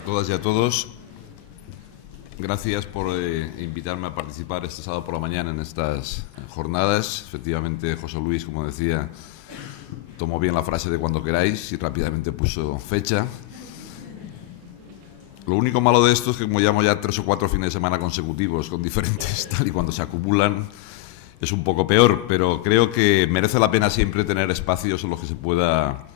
A todas y a todos, gracias por invitarme a participar este sábado por la mañana en estas jornadas. Efectivamente, José Luis, como decía, tomó bien la frase de cuando queráis y rápidamente puso fecha. Lo único malo de esto es que como llevamos ya 3 o 4 fines de semana consecutivos con diferentes tal, y cuando se acumulan es un poco peor, pero creo que merece la pena siempre tener espacios en los que se pueda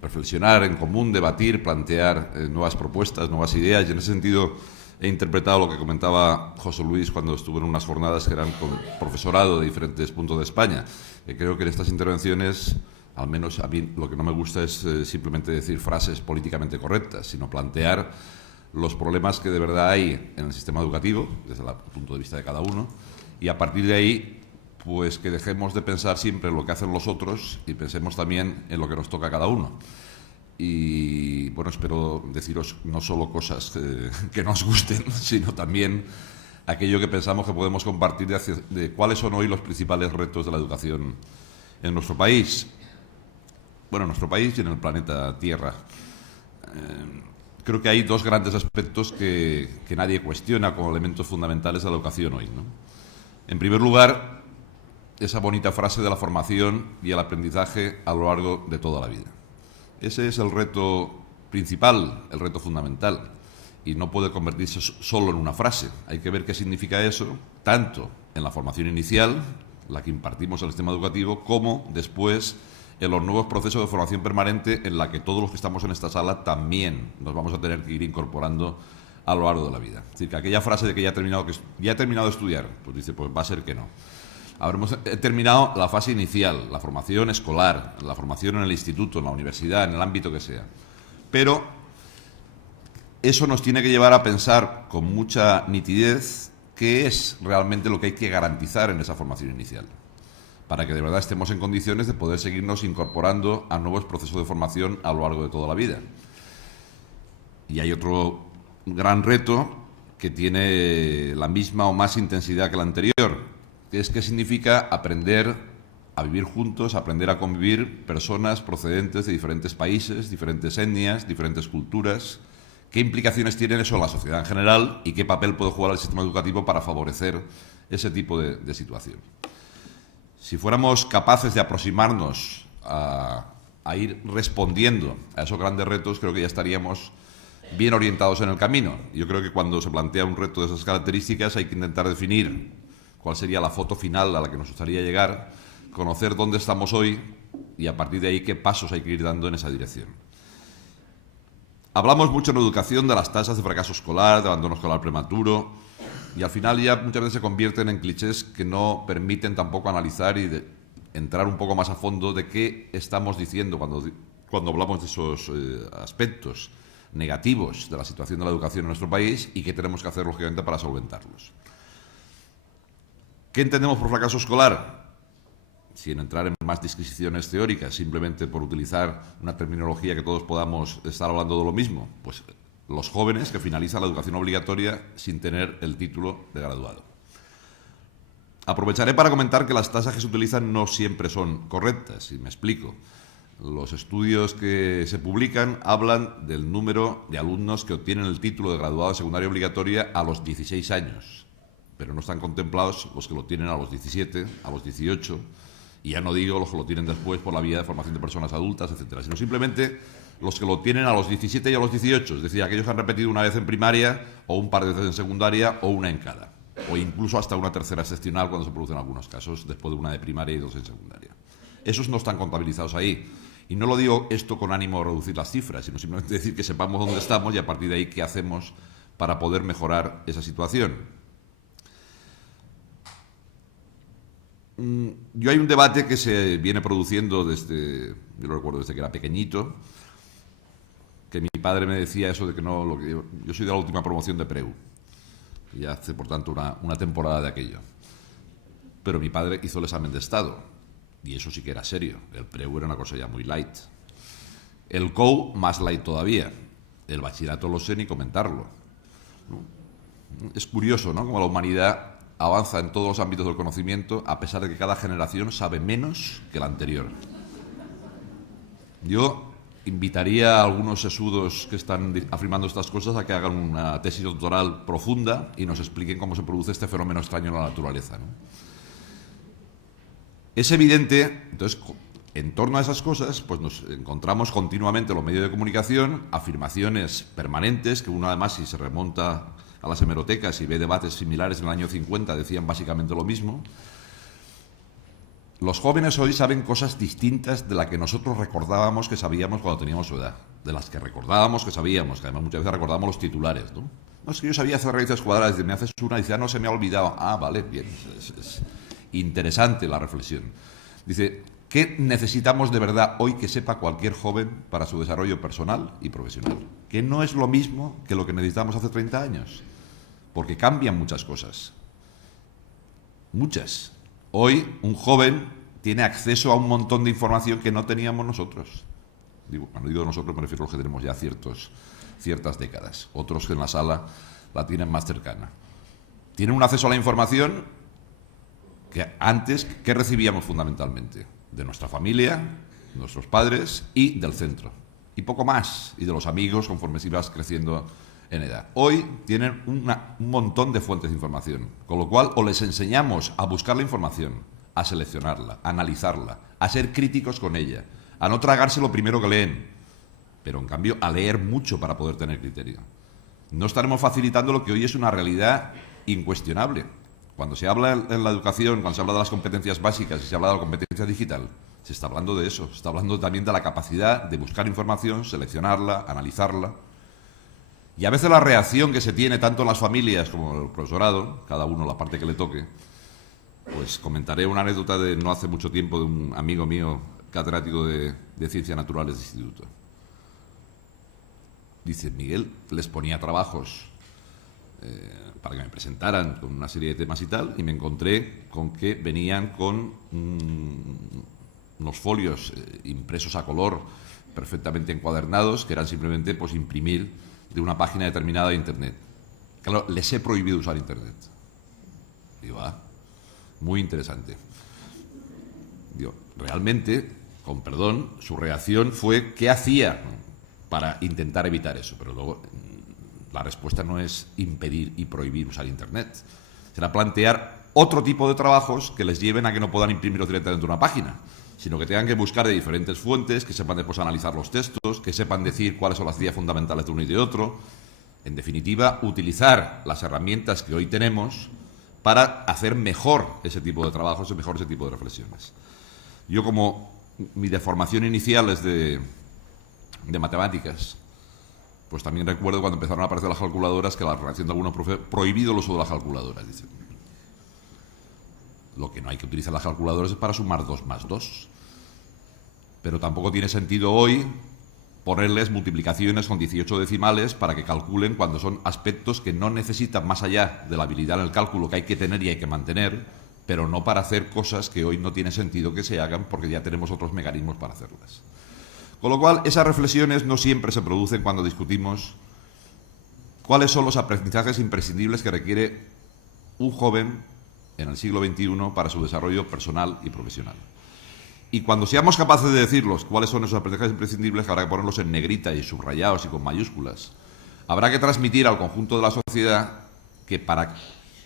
reflexionar en común, debatir, plantear nuevas propuestas, nuevas ideas. Y en ese sentido he interpretado lo que comentaba José Luis cuando estuve en unas jornadas que eran con profesorado de diferentes puntos de España. Creo que en estas intervenciones, al menos a mí, lo que no me gusta es simplemente decir frases políticamente correctas, sino plantear los problemas que de verdad hay en el sistema educativo, desde el punto de vista de cada uno, y a partir de ahí pues que dejemos de pensar siempre en lo que hacen los otros y pensemos también en lo que nos toca a cada uno. Y bueno, espero deciros no solo cosas que nos gusten, sino también aquello que pensamos que podemos compartir de cuáles son hoy los principales retos de la educación en nuestro país. Bueno, en nuestro país y en el planeta Tierra. Creo que hay dos grandes aspectos que nadie cuestiona como elementos fundamentales de la educación hoy, ¿no? En primer lugar, esa bonita frase de la formación y el aprendizaje a lo largo de toda la vida. Ese es el reto principal, el reto fundamental, y no puede convertirse solo en una frase. Hay que ver qué significa eso, tanto en la formación inicial, la que impartimos en el sistema educativo, como después en los nuevos procesos de formación permanente en la que todos los que estamos en esta sala también nos vamos a tener que ir incorporando a lo largo de la vida. Es decir, que aquella frase de que ya he terminado de estudiar, pues dice, pues va a ser que no. Habremos terminado la fase inicial, la formación escolar, la formación en el instituto, en la universidad, en el ámbito que sea. Pero eso nos tiene que llevar a pensar con mucha nitidez qué es realmente lo que hay que garantizar en esa formación inicial, para que de verdad estemos en condiciones de poder seguirnos incorporando a nuevos procesos de formación a lo largo de toda la vida. Y hay otro gran reto que tiene la misma o más intensidad que el anterior, que es qué significa aprender a vivir juntos, aprender a convivir personas procedentes de diferentes países, diferentes etnias, diferentes culturas. ¿Qué implicaciones tiene eso en la sociedad en general y qué papel puede jugar el sistema educativo para favorecer ese tipo de situación? Si fuéramos capaces de aproximarnos a ir respondiendo a esos grandes retos, creo que ya estaríamos bien orientados en el camino. Yo creo que cuando se plantea un reto de esas características hay que intentar definir cuál sería la foto final a la que nos gustaría llegar, conocer dónde estamos hoy y a partir de ahí qué pasos hay que ir dando en esa dirección. Hablamos mucho en educación de las tasas de fracaso escolar, de abandono escolar prematuro, y al final ya muchas veces se convierten en clichés que no permiten tampoco analizar y entrar un poco más a fondo de qué estamos diciendo cuando hablamos de esos aspectos negativos de la situación de la educación en nuestro país y qué tenemos que hacer, lógicamente, para solventarlos. ¿Qué entendemos por fracaso escolar? Sin entrar en más disquisiciones teóricas, simplemente por utilizar una terminología que todos podamos estar hablando de lo mismo, pues los jóvenes que finalizan la educación obligatoria sin tener el título de graduado. Aprovecharé para comentar que las tasas que se utilizan no siempre son correctas, y me explico. Los estudios que se publican hablan del número de alumnos que obtienen el título de graduado de secundaria obligatoria a los 16 años, pero no están contemplados los que lo tienen a los 17, a los 18, y ya no digo los que lo tienen después por la vía de formación de personas adultas, etcétera, sino simplemente los que lo tienen a los 17 y a los 18, es decir, aquellos que han repetido una vez en primaria o un par de veces en secundaria o una en cada, o incluso hasta una tercera excepcional cuando se producen algunos casos, después de una de primaria y 2 en secundaria. Esos no están contabilizados ahí. Y no lo digo esto con ánimo de reducir las cifras, sino simplemente decir que sepamos dónde estamos y a partir de ahí qué hacemos para poder mejorar esa situación. Yo hay un debate que se viene produciendo yo lo recuerdo desde que era pequeñito, que mi padre me decía eso de que no, yo soy de la última promoción de Preu, y hace por tanto una temporada de aquello. Pero mi padre hizo el examen de Estado, y eso sí que era serio. El Preu era una cosa ya muy light. El COU más light todavía. El bachillerato lo sé ni comentarlo. Es curioso, ¿no?, cómo la humanidad avanza en todos los ámbitos del conocimiento a pesar de que cada generación sabe menos que la anterior. Yo invitaría a algunos sesudos que están afirmando estas cosas a que hagan una tesis doctoral profunda y nos expliquen cómo se produce este fenómeno extraño en la naturaleza, ¿no? Es evidente, entonces, en torno a esas cosas, pues nos encontramos continuamente en los medios de comunicación afirmaciones permanentes, que uno además, si se remonta a las hemerotecas y ve debates similares en el año 50, decían básicamente lo mismo. Los jóvenes hoy saben cosas distintas de las que nosotros recordábamos que sabíamos cuando teníamos su edad, de las que recordábamos que sabíamos, que además muchas veces recordábamos los titulares, ¿no? No, es que yo sabía hacer raíces cuadradas, me haces una y dice, no, se me ha olvidado. Ah, vale, bien, es interesante la reflexión. Dice, ¿qué necesitamos de verdad hoy que sepa cualquier joven para su desarrollo personal y profesional? Que no es lo mismo que lo que necesitamos hace 30 años, porque cambian muchas cosas. Muchas. Hoy un joven tiene acceso a un montón de información que no teníamos nosotros. Cuando digo nosotros me refiero a los que tenemos ya ciertas décadas. Otros que en la sala la tienen más cercana. Tienen un acceso a la información que antes, ¿qué recibíamos fundamentalmente? De nuestra familia, de nuestros padres y del centro. Y poco más. Y de los amigos conforme se ibas creciendo en edad. Hoy tienen un montón de fuentes de información, con lo cual o les enseñamos a buscar la información, a seleccionarla, a analizarla, a ser críticos con ella, a no tragarse lo primero que leen, pero en cambio a leer mucho para poder tener criterio. No estaremos facilitando lo que hoy es una realidad incuestionable. Cuando se habla en la educación, cuando se habla de las competencias básicas y se habla de la competencia digital, se está hablando de eso, se está hablando también de la capacidad de buscar información, seleccionarla, analizarla. Y a veces la reacción que se tiene tanto en las familias como en el profesorado, cada uno la parte que le toque, pues comentaré una anécdota de no hace mucho tiempo de un amigo mío, catedrático de Ciencias Naturales de instituto. Dice, Miguel les ponía trabajos para que me presentaran con una serie de temas y tal, y me encontré con que venían con unos folios impresos a color, perfectamente encuadernados, que eran simplemente pues imprimir de una página determinada de Internet. Claro, les he prohibido usar Internet. Digo, muy interesante. Digo, realmente, con perdón, su reacción fue ¿qué hacía para intentar evitar eso? Pero luego la respuesta no es impedir y prohibir usar Internet. Será plantear otro tipo de trabajos que les lleven a que no puedan imprimirlos directamente de una página, sino que tengan que buscar de diferentes fuentes, que sepan después analizar los textos, que sepan decir cuáles son las ideas fundamentales de uno y de otro. En definitiva, utilizar las herramientas que hoy tenemos para hacer mejor ese tipo de trabajos y mejor ese tipo de reflexiones. Yo, como mi deformación inicial es de matemáticas, pues también recuerdo cuando empezaron a aparecer las calculadoras que la reacción de algunos profesores, prohibido el uso de las calculadoras, dicen. Lo que no hay que utilizar las calculadoras es para sumar 2 más 2. Pero tampoco tiene sentido hoy ponerles multiplicaciones con 18 decimales para que calculen cuando son aspectos que no necesitan más allá de la habilidad en el cálculo que hay que tener y hay que mantener, pero no para hacer cosas que hoy no tiene sentido que se hagan porque ya tenemos otros mecanismos para hacerlas. Con lo cual, esas reflexiones no siempre se producen cuando discutimos cuáles son los aprendizajes imprescindibles que requiere un joven en el siglo XXI para su desarrollo personal y profesional. Y cuando seamos capaces de decirlos cuáles son esos aprendizajes imprescindibles, habrá que ponerlos en negrita y subrayados y con mayúsculas. Habrá que transmitir al conjunto de la sociedad que para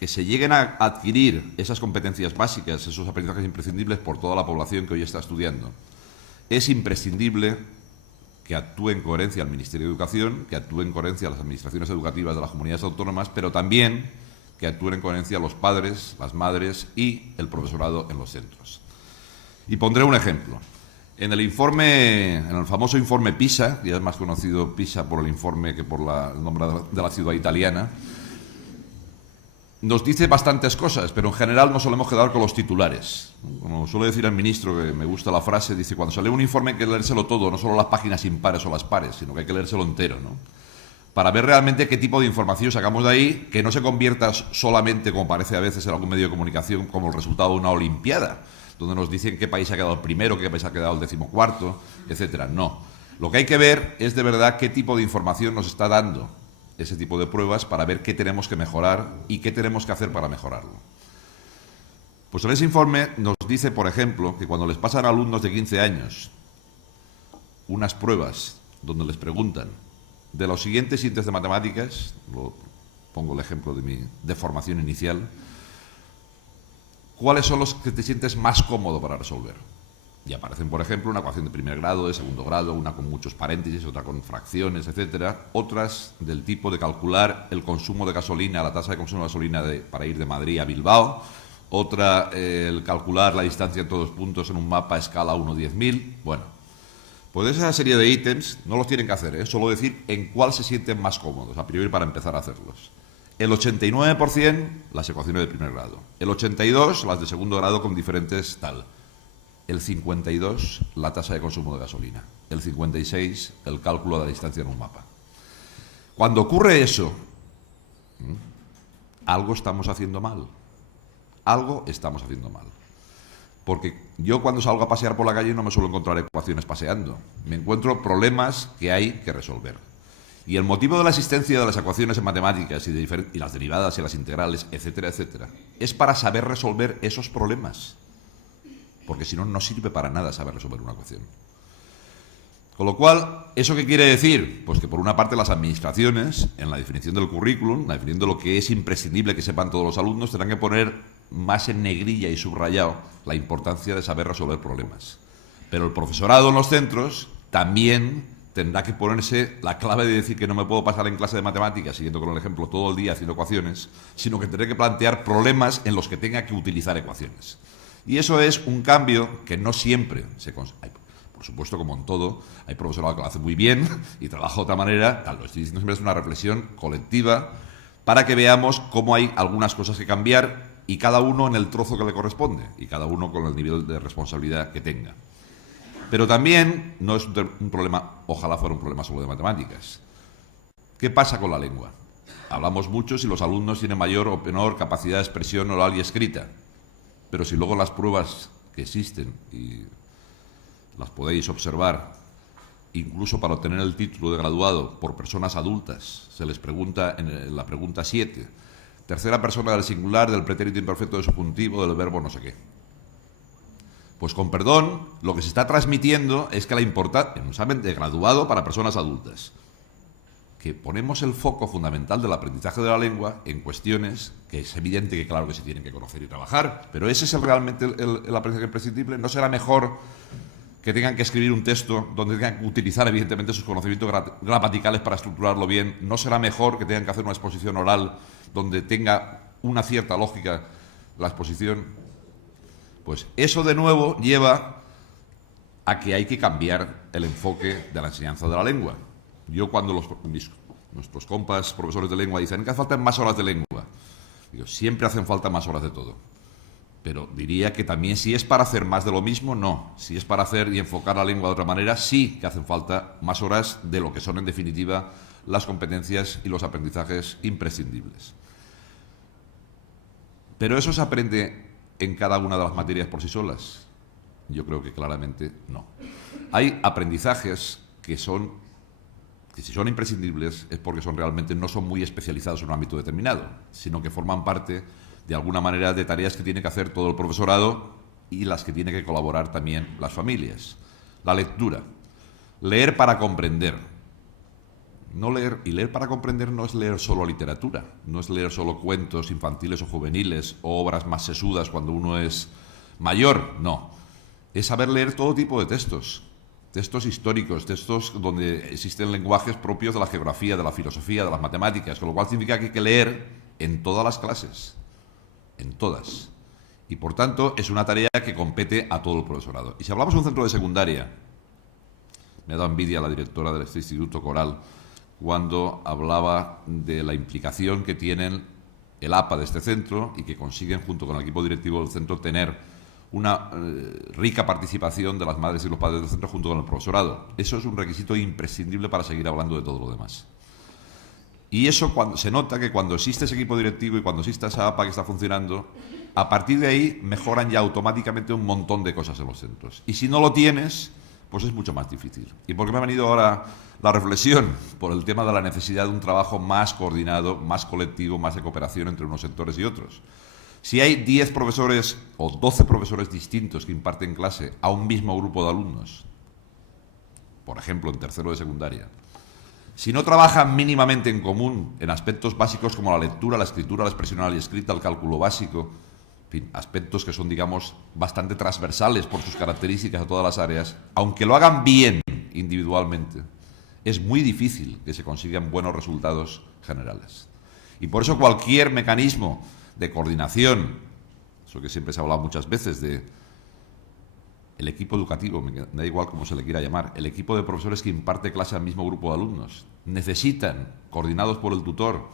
que se lleguen a adquirir esas competencias básicas, esos aprendizajes imprescindibles por toda la población que hoy está estudiando, es imprescindible que actúe en coherencia el Ministerio de Educación, que actúe en coherencia las administraciones educativas de las comunidades autónomas, pero también que actúen en coherencia los padres, las madres y el profesorado en los centros. Y pondré un ejemplo. En el famoso informe PISA, y es más conocido PISA por el informe que por el nombre de la ciudad italiana, nos dice bastantes cosas, pero en general nos solemos quedar con los titulares. Como suele decir el ministro, que me gusta la frase, dice, cuando se lee un informe hay que leérselo todo, no solo las páginas impares o las pares, sino que hay que leérselo entero, ¿no? Para ver realmente qué tipo de información sacamos de ahí, que no se convierta solamente, como parece a veces en algún medio de comunicación, como el resultado de una olimpiada, donde nos dicen qué país ha quedado el primero, qué país ha quedado el 14º, etcétera. No. Lo que hay que ver es de verdad qué tipo de información nos está dando ese tipo de pruebas para ver qué tenemos que mejorar y qué tenemos que hacer para mejorarlo. Pues en ese informe nos dice, por ejemplo, que cuando les pasan a alumnos de 15 años unas pruebas donde les preguntan de los siguientes índices de matemáticas, pongo el ejemplo de formación inicial, ¿cuáles son los que te sientes más cómodo para resolver? Y aparecen, por ejemplo, una ecuación de primer grado, de segundo grado, una con muchos paréntesis, otra con fracciones, etcétera. Otras del tipo de calcular el consumo de gasolina, la tasa de consumo de gasolina para ir de Madrid a Bilbao. Otra, el calcular la distancia en todos puntos en un mapa a escala 1/10.000. Bueno, pues esa serie de ítems no los tienen que hacer, solo decir en cuál se sienten más cómodos, a priori, para empezar a hacerlos. El 89% las ecuaciones de primer grado. El 82% las de segundo grado con diferentes tal. El 52% la tasa de consumo de gasolina. El 56% el cálculo de la distancia en un mapa. Cuando ocurre eso, algo estamos haciendo mal. Algo estamos haciendo mal. Porque yo cuando salgo a pasear por la calle no me suelo encontrar ecuaciones paseando. Me encuentro problemas que hay que resolver. Y el motivo de la existencia de las ecuaciones en matemáticas y las derivadas y las integrales, etcétera, etcétera, es para saber resolver esos problemas. Porque si no, no sirve para nada saber resolver una ecuación. Con lo cual, ¿eso qué quiere decir? Pues que por una parte las administraciones, en la definición del currículum, la definición de lo que es imprescindible que sepan todos los alumnos, tendrán que poner más en negrilla y subrayado la importancia de saber resolver problemas. Pero el profesorado en los centros también tendrá que ponerse la clave de decir que no me puedo pasar en clase de matemáticas, siguiendo con el ejemplo todo el día haciendo ecuaciones, sino que tendré que plantear problemas en los que tenga que utilizar ecuaciones. Y eso es un cambio que no siempre se consigue. Por supuesto, como en todo, hay profesorado que lo hace muy bien y trabaja de otra manera. Lo estoy diciendo siempre, es una reflexión colectiva para que veamos cómo hay algunas cosas que cambiar y cada uno en el trozo que le corresponde y cada uno con el nivel de responsabilidad que tenga. Pero también no es un problema, ojalá fuera un problema solo de matemáticas. ¿Qué pasa con la lengua? Hablamos mucho si los alumnos tienen mayor o menor capacidad de expresión oral y escrita. Pero si luego las pruebas que existen, y las podéis observar, incluso para obtener el título de graduado por personas adultas, se les pregunta en la pregunta 7, tercera persona del singular, del pretérito imperfecto de subjuntivo, del verbo no sé qué. Pues con perdón, lo que se está transmitiendo es que la importancia, en un examen de graduado para personas adultas, que ponemos el foco fundamental del aprendizaje de la lengua en cuestiones que es evidente que claro que se tienen que conocer y trabajar, pero ese es realmente el aprendizaje imprescindible. ¿No será mejor que tengan que escribir un texto donde tengan que utilizar evidentemente sus conocimientos gramaticales para estructurarlo bien? ¿No será mejor que tengan que hacer una exposición oral donde tenga una cierta lógica la exposición? Pues eso de nuevo lleva a que hay que cambiar el enfoque de la enseñanza de la lengua. Yo cuando nuestros compas profesores de lengua dicen que hace falta más horas de lengua, digo, siempre hacen falta más horas de todo. Pero diría que también si es para hacer más de lo mismo, no. Si es para hacer y enfocar la lengua de otra manera, sí que hacen falta más horas de lo que son en definitiva las competencias y los aprendizajes imprescindibles. ¿Pero eso se aprende en cada una de las materias por sí solas? Yo creo que claramente no. Hay aprendizajes que si son imprescindibles es porque realmente no son muy especializados en un ámbito determinado, sino que forman parte, de alguna manera, de tareas que tiene que hacer todo el profesorado y las que tiene que colaborar también las familias. La lectura. Leer para comprender. Leer para comprender no es leer solo literatura, no es leer solo cuentos infantiles o juveniles o obras más sesudas cuando uno es mayor, no. Es saber leer todo tipo de textos. Textos históricos, textos donde existen lenguajes propios de la geografía, de la filosofía, de las matemáticas, con lo cual significa que hay que leer en todas las clases, en todas. Y por tanto es una tarea que compete a todo el profesorado. Y si hablamos de un centro de secundaria, me ha dado envidia la directora de este Instituto Coral cuando hablaba de la implicación que tienen el APA de este centro y que consiguen junto con el equipo directivo del centro tener una rica participación de las madres y los padres del centro junto con el profesorado. Eso es un requisito imprescindible para seguir hablando de todo lo demás. Y eso se nota que cuando existe ese equipo directivo y cuando existe esa APA que está funcionando, a partir de ahí mejoran ya automáticamente un montón de cosas en los centros. Y si no lo tienes, pues es mucho más difícil. ¿Y por qué me ha venido ahora la reflexión? Por el tema de la necesidad de un trabajo más coordinado, más colectivo, más de cooperación entre unos sectores y otros. Si hay 10 profesores o 12 profesores distintos que imparten clase a un mismo grupo de alumnos, por ejemplo, en tercero de secundaria, si no trabajan mínimamente en común en aspectos básicos como la lectura, la escritura, la expresión oral y escrita, el cálculo básico, en fin, aspectos que son, digamos, bastante transversales por sus características a todas las áreas, aunque lo hagan bien individualmente, es muy difícil que se consigan buenos resultados generales. Y por eso cualquier mecanismo de coordinación, eso que siempre se ha hablado muchas veces de el equipo educativo, me da igual cómo se le quiera llamar, el equipo de profesores que imparte clase al mismo grupo de alumnos, necesitan, coordinados por el tutor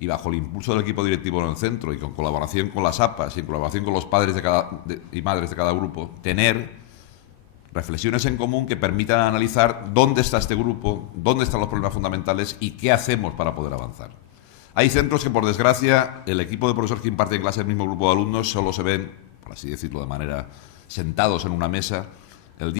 y bajo el impulso del equipo directivo en el centro y con colaboración con las APAs y en colaboración con los padres y madres de cada grupo, tener reflexiones en común que permitan analizar dónde está este grupo, dónde están los problemas fundamentales y qué hacemos para poder avanzar. Hay centros que, por desgracia, el equipo de profesores que imparte en clase el mismo grupo de alumnos solo se ven, por así decirlo de manera, sentados en una mesa